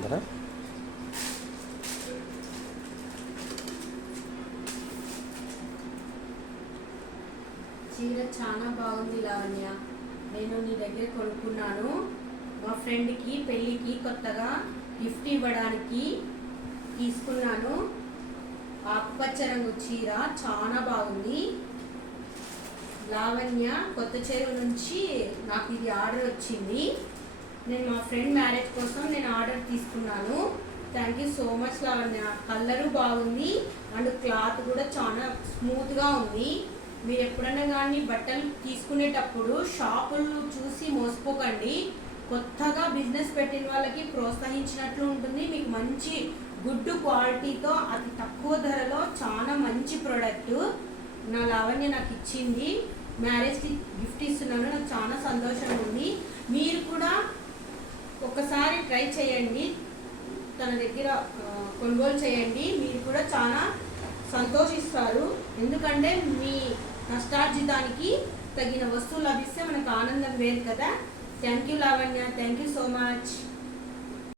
చూసుకుంటారా. చీర చాలా బాగుంది లావణ్య. నేను నీ దగ్గర కొనుక్కున్నాను. మా ఫ్రెండ్కి పెళ్ళికి కొత్తగా గిఫ్ట్ ఇవ్వడానికి తీసుకున్నాను. ఆకుపచ్చ రంగు చీర చాలా బాగుంది. లావణ్య కొత్త చెరువు నుంచి నాకు ఇది ఆర్డర్ వచ్చింది. నేను మా ఫ్రెండ్ మ్యారేజ్ కోసం నేను ఆర్డర్ తీసుకున్నాను. Thank you so much Lavanya. Colour బాగుంది అండ్ క్లాత్ కూడా చాలా స్మూత్గా ఉంది. మీరు ఎప్పుడైనా కానీ బట్టలు తీసుకునేటప్పుడు షాపులు చూసి మోసపోకండి. కొత్తగా బిజినెస్ పెట్టిన వాళ్ళకి ప్రోత్సహించినట్లు ఉంటుంది. మీకు మంచి గుడ్ క్వాలిటీతో అతి తక్కువ ధరలో చాలా మంచి ప్రోడక్ట్ నా లావణ్య నాకు ఇచ్చింది. మ్యారేజ్కి గిఫ్ట్ ఇస్తున్నాను. నాకు చాలా సంతోషంగా ఉంది. మీరు కూడా ఒకసారి ట్రై చేయండి, తన దగ్గర కొనుగోలు చేయండి. మీరు కూడా చాలా సంతోషిస్తారు. ఎందుకంటే మీ కష్టార్జితానికి తగిన వస్తువులు లభిస్తే మనకు ఆనందం వేరు కదా. Thank you Lavanya. Thank you so much.